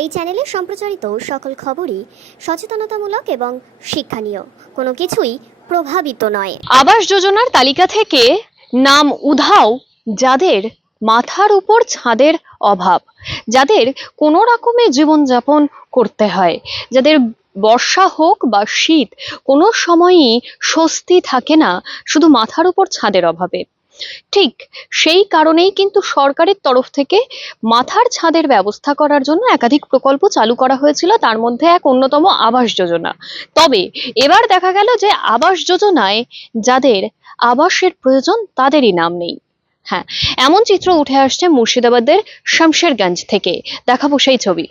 এই চ্যানেলে সম্প্রচারিত সকল খবরই সচেতনতামূলক এবং শিক্ষণীয়, কোনো কিছুই প্রভাবিত নয়। আবাস যোজনার তালিকা থেকে নাম উধাও যাদের মাথার উপর ছাদের অভাব, যাদের কোনো রকমে জীবনযাপন করতে হয়, যাদের বর্ষা হোক বা শীত কোনো সময়ই স্বস্তি থাকে না শুধু মাথার উপর ছাদের অভাবে। ঠিক সেই কারণেই কিন্তু সরকারের তরফ থেকে মাথার ছাদের ব্যবস্থা করার জন্য একাধিক প্রকল্প চালু করা হয়েছিল, তার মধ্যে এক অন্যতম আবাস যোজনা। তবে এবার দেখা গেল যে আবাস যোজনায় যাদের আবাসের প্রয়োজন তাদেরই নাম নেই। হ্যাঁ, এমন চিত্র উঠে আসছে মুর্শিদাবাদের শামশেরগঞ্জ থেকে। দেখাবো সেই ছবি।